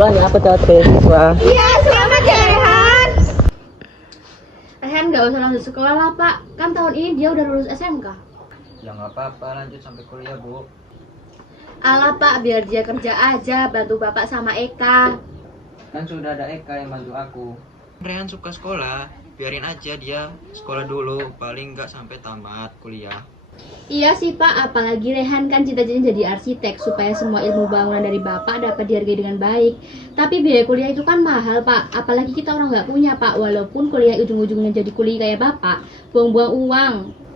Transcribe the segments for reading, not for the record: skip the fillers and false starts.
duluan ya, aku dapat beasiswa. Iya, selamat ya Rehan. Rehan nggak usah lanjut sekolah lah Pak, kan tahun ini dia udah lulus SMK. Ya nggak apa-apa, lanjut sampai kuliah, Bu. Alah Pak, biar dia kerja aja, bantu Bapak sama Eka. Kan sudah ada Eka yang bantu aku. Rehan suka sekolah, biarin aja dia sekolah dulu, paling nggak sampai tamat kuliah. Iya sih Pak, apalagi Rehan kan cita-citanya jadi arsitek supaya semua ilmu bangunan dari Bapak dapat dihargai dengan baik. Tapi biaya kuliah itu kan mahal Pak, apalagi kita orang nggak punya Pak. Walaupun kuliah ujung-ujungnya jadi kuli kayak Bapak, buang-buang uang.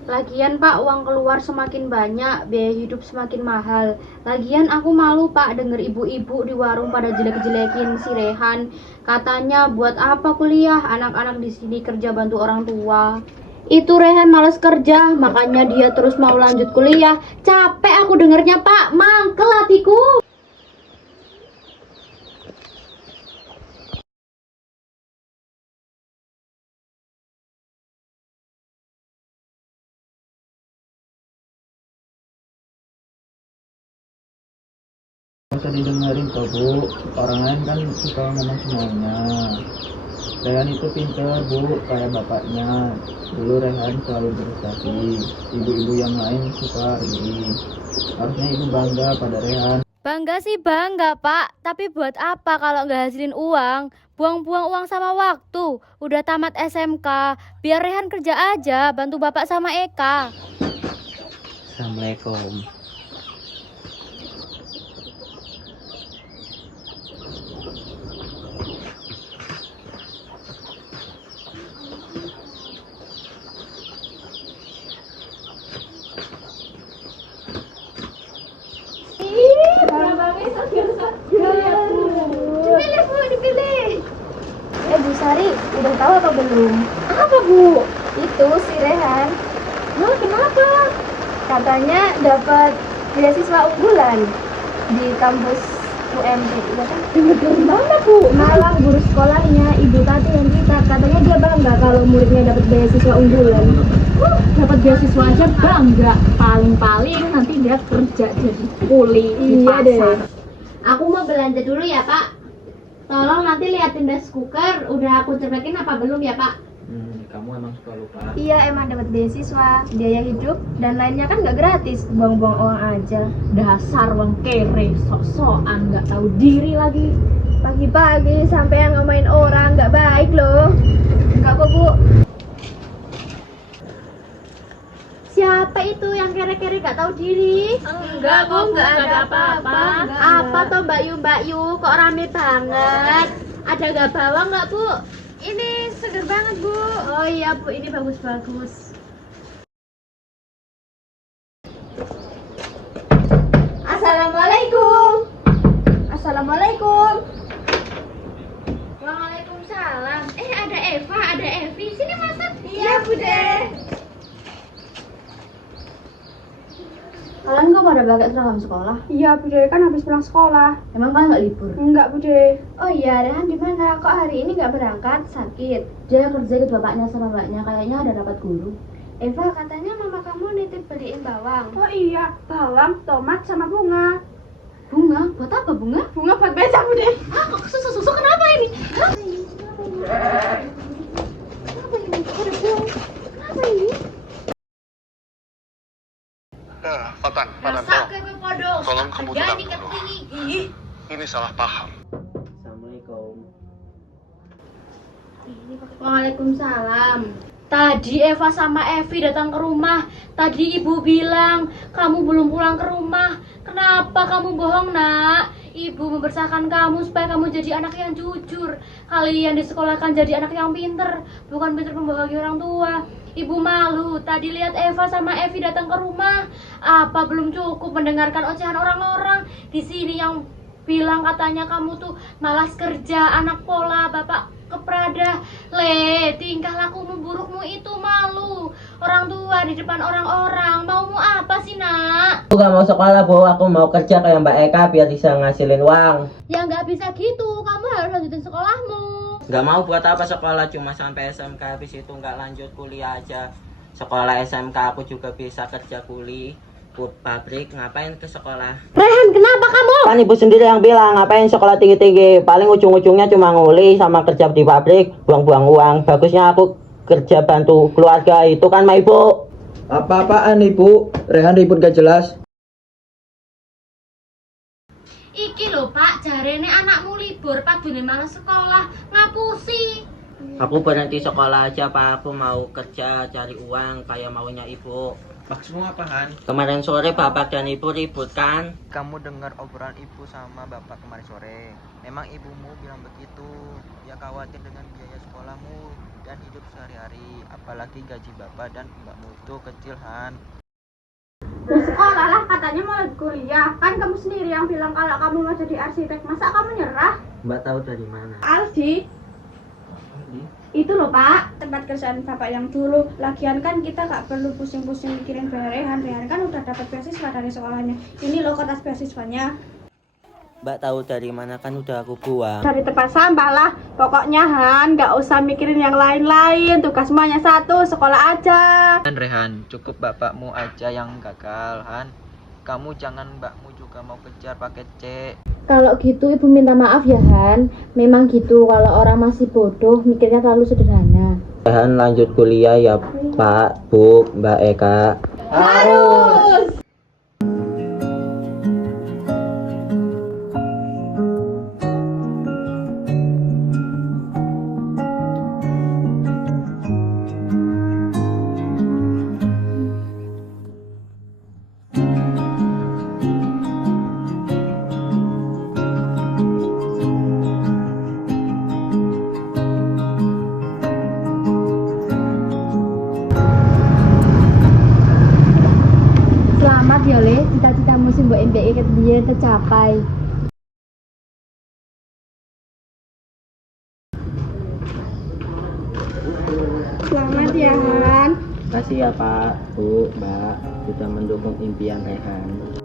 Lagian Pak, uang keluar semakin banyak, biaya hidup semakin mahal. Lagian aku malu Pak denger ibu-ibu di warung pada jelek-jelekin si Rehan. Katanya buat apa kuliah, anak-anak di sini kerja bantu orang tua. Itu Rehan males kerja, makanya dia terus mau lanjut kuliah. Capek aku dengernya Pak, mangkel hatiku. Nggak usah didengerin kok, Bu. Orang lain kan suka ngomong semuanya. Rehan itu pintar, Bu, kayak bapaknya. Dulu Rehan selalu berprestasi. Ibu-ibu yang lain suka iri. Harusnya ibu bangga pada Rehan. Bangga sih bangga Pak, tapi buat apa kalau nggak hasilin uang? Buang-buang uang sama waktu. Udah tamat SMK, biar Rehan kerja aja, bantu Bapak sama Eka. Assalamualaikum. Dipilih. Bu Sari, udah tahu apa belum? Apa Bu? Itu si Rehan. Kenapa? Katanya dapat beasiswa unggulan di kampus UMD. Ya kan? Dari mana Bu? Malang guru sekolahnya Ibu Tati yang kita. Katanya dia bangga kalau muridnya dapat beasiswa unggulan. Dapat beasiswa aja bangga. Paling-paling nanti dia kerja jadi kuli di pasar. Aku mau belanja dulu ya Pak. Tolong nanti liatin rice cooker, udah aku cepetin apa belum ya Pak? Kamu emang suka lupa. Iya emang dapat beasiswa, biaya hidup dan lainnya kan nggak gratis, buang-buang uang aja. Dasar wong kere, sok-sokan nggak tahu diri lagi. Pagi-pagi sampai yang ngomongin orang nggak baik loh. Enggak kok Bu. Siapa itu yang kere-kere gak tahu diri? Enggak kok, enggak ada apa-apa. Apa toh Mbak Yu, kok rame banget? Ada gak bawang nggak Bu? Ini seger banget Bu. Oh iya Bu, ini bagus-bagus. Assalamualaikum. Assalamualaikum. Waalaikumsalam. Ada Eva, ada Evi. Sini masuk. Iya Bude. Kalian kok pada pakai seragam sekolah? Iya, Bude, kan habis pulang sekolah. Emang kalian nggak libur? Enggak, Bude. Oh iya, Rehan di mana? Kok hari ini nggak berangkat? Sakit? Dia kerja ikut bapaknya sama mbaknya, kayaknya ada rapat guru. Eva, katanya mama kamu nitip beliin bawang. Oh iya, bawang, tomat, sama bunga. Bunga? Buat apa bunga? Bunga buat becak, Bude. Hah, kok susu kenapa ini? Hah? Kenapa ini? Ada bunga. Kenapa ini? Fatan, Rasa kepodo. tolong kamu tenang Jadi dulu. ketinggi. Ini salah paham. Assalamualaikum. Waalaikumsalam. Tadi Eva sama Evi datang ke rumah. Tadi ibu bilang kamu belum pulang ke rumah. Kenapa kamu bohong nak? Ibu membesarkan kamu supaya kamu jadi anak yang jujur. Kalian disekolahkan jadi anak yang pinter, bukan pinter membahagia orang tua. Ibu malu, tadi lihat Eva sama Evi datang ke rumah. Apa belum cukup mendengarkan ocehan orang-orang? Di sini yang bilang katanya kamu tuh malas kerja, anak pola, bapak keprada. Tingkah lakumu burukmu itu malu. Orang tua di depan orang-orang. Maumu apa sih nak? Aku gak mau sekolah, Bu. Aku mau kerja kayak Mbak Eka biar bisa ngasilin uang. Ya nggak bisa gitu, kamu harus lanjutin sekolahmu. Gak mau buat apa sekolah, cuma sampai SMK, habis itu gak lanjut kuliah aja. Sekolah SMK aku juga bisa kerja kuli. pabrik, ngapain ke sekolah? Rehan, kenapa kamu? Kan ibu sendiri yang bilang ngapain sekolah tinggi-tinggi. Paling ujung-ujungnya cuma nguli sama kerja di pabrik, buang-buang uang. Bagusnya aku kerja bantu keluarga, itu kan ma ibu. Apa-apaan ibu? Rehan ribut gak jelas. Iki lho Pak, jarene anakmu libur, padune malah sekolah, ngapusi. Aku berhenti sekolah aja Pak, aku mau kerja cari uang kayak maunya ibu. Maksudmu apa, Han? Kemarin sore bapak dan ibu ribut kan? Kamu dengar obrolan ibu sama bapak kemarin sore. Memang ibumu bilang begitu. Dia khawatir dengan biaya sekolahmu dan hidup sehari-hari. Apalagi gaji bapak dan mbakmu itu kecil, Han. Mau sekolah lah, katanya mau lagi kuliah. Kan kamu sendiri yang bilang kalau kamu mau jadi arsitek. Masa kamu nyerah? Mbak tahu dari mana? Aldi, itu loh Pak, tempat kerjaan Bapak yang dulu. Lagian kan kita gak perlu pusing-pusing mikirin bayar Rehan. Rehan kan udah dapat beasiswa dari sekolahnya. Ini loh kertas beasiswanya. Mbak tahu dari mana, kan udah aku buang. Dari tempat sampah lah. Pokoknya Han, gak usah mikirin yang lain-lain. Tugasmu hanya satu, sekolah aja. Han, Rehan, cukup bapakmu aja yang gagal, Han. Kamu jangan mbakmu juga mau kejar pakai C. Kalau gitu ibu minta maaf ya Han. Memang gitu kalau orang masih bodoh mikirnya terlalu sederhana. Rehan lanjut kuliah ya Pak, Bu, Mbak Eka. Harus. Selamat ya Le, cita-citamu sing mbok MBE kebiyen tercapai. Selamat ya Han. Kasih ya Pak, Bu, Mbak, sudah mendukung impian Rehan.